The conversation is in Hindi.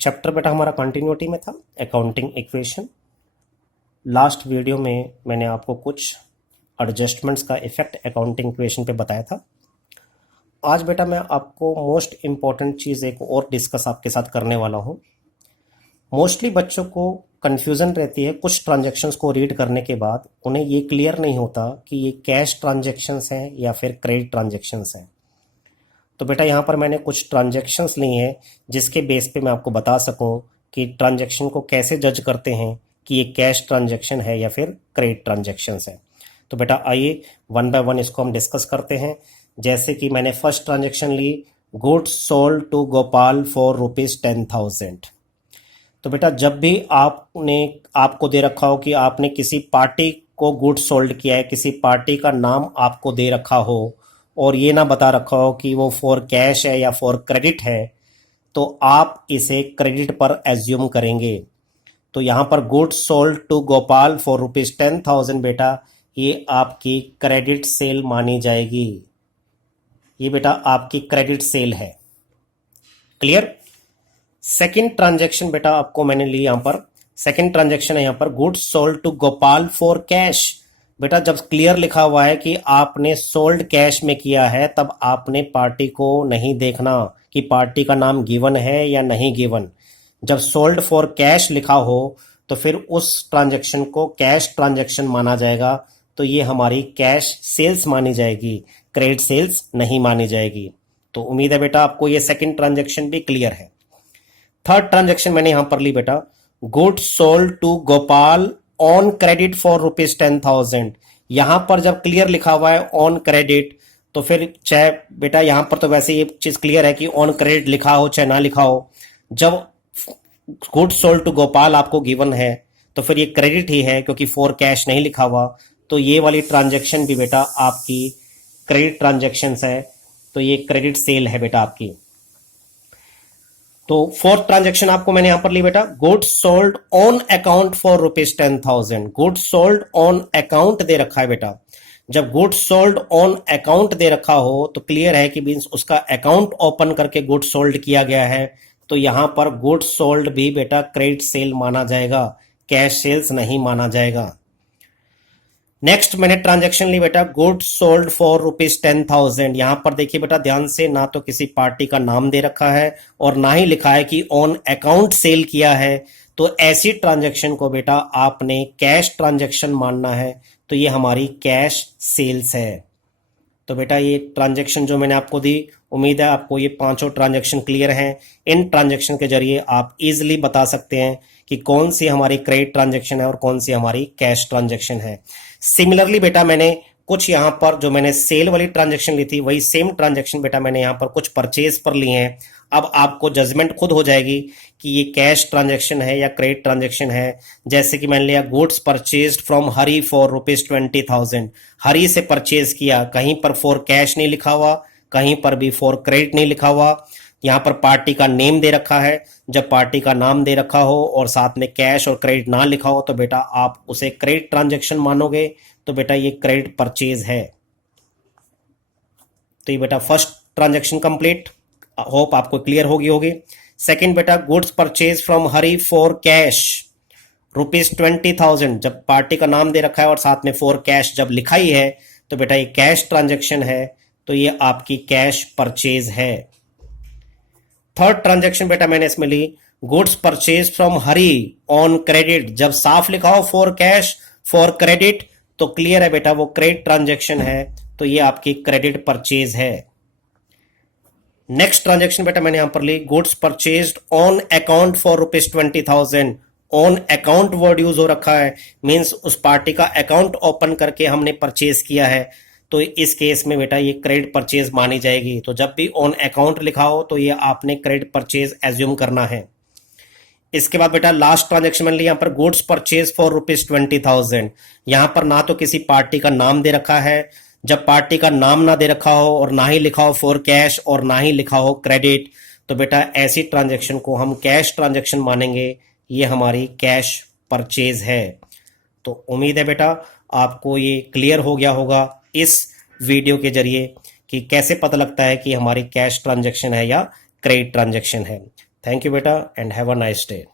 चैप्टर बेटा हमारा कंटिन्यूटी में था, अकाउंटिंग इक्वेशन। लास्ट वीडियो में मैंने आपको कुछ एडजस्टमेंट्स का इफेक्ट अकाउंटिंग इक्वेशन पे बताया था। आज बेटा मैं आपको मोस्ट इम्पॉर्टेंट चीज़ एक और डिस्कस आपके साथ करने वाला हूँ। मोस्टली बच्चों को कन्फ्यूज़न रहती है, कुछ ट्रांजैक्शंस को रीड करने के बाद उन्हें ये क्लियर नहीं होता कि ये कैश ट्रांजैक्शंस हैं या फिर क्रेडिट ट्रांजैक्शंस हैं। तो बेटा यहाँ पर मैंने कुछ ट्रांजैक्शंस ली हैं जिसके बेस पे मैं आपको बता सकूं कि ट्रांजैक्शन को कैसे जज करते हैं कि ये कैश ट्रांजैक्शन है या फिर क्रेडिट ट्रांजैक्शंस है। तो बेटा आइए वन बाय वन इसको हम डिस्कस करते हैं। जैसे कि मैंने फर्स्ट ट्रांजैक्शन ली, goods sold to Gopal for ₹10,000। तो बेटा जब भी आपको दे रखा हो कि आपने किसी पार्टी को गुड्स सोल्ड किया है, किसी पार्टी का नाम आपको दे रखा हो और ये ना बता रखा हो कि वो फॉर कैश है या फॉर क्रेडिट है, तो आप इसे क्रेडिट पर एज्यूम करेंगे। तो यहाँ पर goods sold to Gopal for ₹10,000 बेटा ये आपकी क्रेडिट सेल मानी जाएगी। ये बेटा आपकी क्रेडिट सेल है। क्लियर। सेकंड ट्रांजैक्शन बेटा आपको मैंने ली, यहाँ पर सेकंड ट्रांजैक्शन है यहाँ पर goods sold to Gopal for cash. बेटा जब क्लियर लिखा हुआ है कि आपने सोल्ड कैश में किया है, तब आपने पार्टी को नहीं देखना कि पार्टी का नाम गिवन है या नहीं गिवन। जब सोल्ड फॉर कैश लिखा हो तो फिर उस ट्रांजैक्शन को कैश ट्रांजैक्शन माना जाएगा। तो ये हमारी कैश सेल्स मानी जाएगी, क्रेडिट सेल्स नहीं मानी जाएगी। तो उम्मीद है बेटा आपको ये सेकंड ट्रांजैक्शन भी क्लियर है। थर्ड ट्रांजैक्शन मैंने यहां पर ली बेटा, goods sold to Gopal on credit for ₹10,000। यहां पर जब क्लियर लिखा हुआ है ऑन क्रेडिट, तो फिर चाहे बेटा यहां पर तो वैसे ये चीज क्लियर है कि ऑन क्रेडिट लिखा हो चाहे ना लिखा हो, जब गुड्स सोल्ड टू गोपाल आपको गिवन है तो फिर ये क्रेडिट ही है, क्योंकि फॉर कैश नहीं लिखा हुआ। तो ये वाली ट्रांजैक्शन भी बेटा आपकी क्रेडिट ट्रांजैक्शन है। तो ये क्रेडिट सेल है बेटा आपकी। तो फोर्थ ट्रांजैक्शन आपको मैंने यहां पर ली बेटा, goods sold on account for ₹10,000। Goods sold on account दे रखा है बेटा। जब गुड्स सोल्ड ऑन अकाउंट दे रखा हो तो क्लियर है कि मींस उसका अकाउंट ओपन करके गुड्स सोल्ड किया गया है। तो यहां पर गुड्स सोल्ड भी बेटा क्रेडिट सेल माना जाएगा, कैश सेल्स नहीं माना जाएगा। नेक्स्ट मैंने ट्रांजैक्शन ली बेटा, गुड्स सोल्ड फॉर ₹10,000। यहां पर देखिए बेटा ध्यान से, ना तो किसी पार्टी का नाम दे रखा है और ना ही लिखा है कि ऑन अकाउंट सेल किया है। तो ऐसी ट्रांजैक्शन को बेटा आपने कैश ट्रांजैक्शन मानना है। तो ये हमारी कैश सेल्स है। तो बेटा ये ट्रांजैक्शन जो मैंने आपको दी, उम्मीद है आपको ये पांचों ट्रांजैक्शन क्लियर हैं। इन ट्रांजैक्शन के जरिए आप इजीली बता सकते हैं कि कौन सी हमारी क्रेडिट ट्रांजैक्शन है और कौन सी हमारी कैश ट्रांजैक्शन है। सिमिलरली बेटा मैंने कुछ यहाँ पर जो मैंने सेल वाली ट्रांजैक्शन ली थी, वही सेम ट्रांजैक्शन बेटा मैंने यहाँ पर कुछ परचेज पर ली हैं। अब आपको जजमेंट खुद हो जाएगी कि ये कैश ट्रांजैक्शन है या क्रेडिट ट्रांजैक्शन है। जैसे कि मैंने लिया goods purchased from Hari for ₹20,000। हरी से परचेज किया, कहीं पर फॉर कैश नहीं लिखा हुआ, कहीं पर भी फॉर क्रेडिट नहीं लिखा हुआ। यहाँ पर पार्टी का नेम दे रखा है। जब पार्टी का नाम दे रखा हो और साथ में कैश और क्रेडिट ना लिखा हो तो बेटा आप उसे क्रेडिट ट्रांजैक्शन मानोगे। तो बेटा ये क्रेडिट परचेज है। तो ये बेटा फर्स्ट ट्रांजैक्शन कंप्लीट, होप आपको क्लियर होगी। सेकंड बेटा, goods purchase from Hari for cash ₹20,000। जब पार्टी का नाम दे रखा है और साथ में फॉर कैश जब लिखा ही है तो बेटा ये कैश ट्रांजैक्शन है। तो ये आपकी कैश परचेज है। थर्ड ट्रांजैक्शन बेटा मैंने इसमें ली, goods purchase from Hari on credit. जब साफ लिखा हो फॉर कैश फॉर क्रेडिट तो क्लियर है बेटा वो क्रेडिट ट्रांजैक्शन है। तो ये आपकी क्रेडिट परचेज है। नेक्स्ट ट्रांजैक्शन बेटा मैंने यहां पर ली, goods purchased on account for ₹20,000। On account word use हो रखा है, मींस उस पार्टी का अकाउंट ओपन करके हमने परचेज किया है। तो इस केस में बेटा ये क्रेडिट परचेज मानी जाएगी। तो जब भी ऑन अकाउंट लिखा हो तो ये आपने क्रेडिट परचेज एज्यूम करना है। इसके बाद बेटा लास्ट ट्रांजैक्शन में यहाँ पर गुड्स परचेज फॉर ₹20,000। यहां पर ना तो किसी पार्टी का नाम दे रखा है। जब पार्टी का नाम ना दे रखा हो और ना ही लिखा हो फॉर कैश और ना ही लिखा हो क्रेडिट, तो बेटा ऐसी ट्रांजैक्शन को हम कैश ट्रांजैक्शन मानेंगे। ये हमारी कैश परचेज है। तो उम्मीद है बेटा आपको ये क्लियर हो गया होगा इस वीडियो के जरिए कि कैसे पता लगता है कि हमारी कैश ट्रांजैक्शन है या क्रेडिट ट्रांजैक्शन है। थैंक यू बेटा and have a nice day.